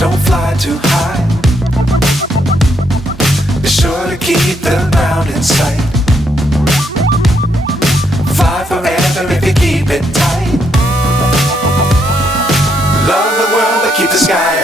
don't fly too high. Be sure to keep the ground in sight. Fly forever if you keep it tight. Love the world but keep the sky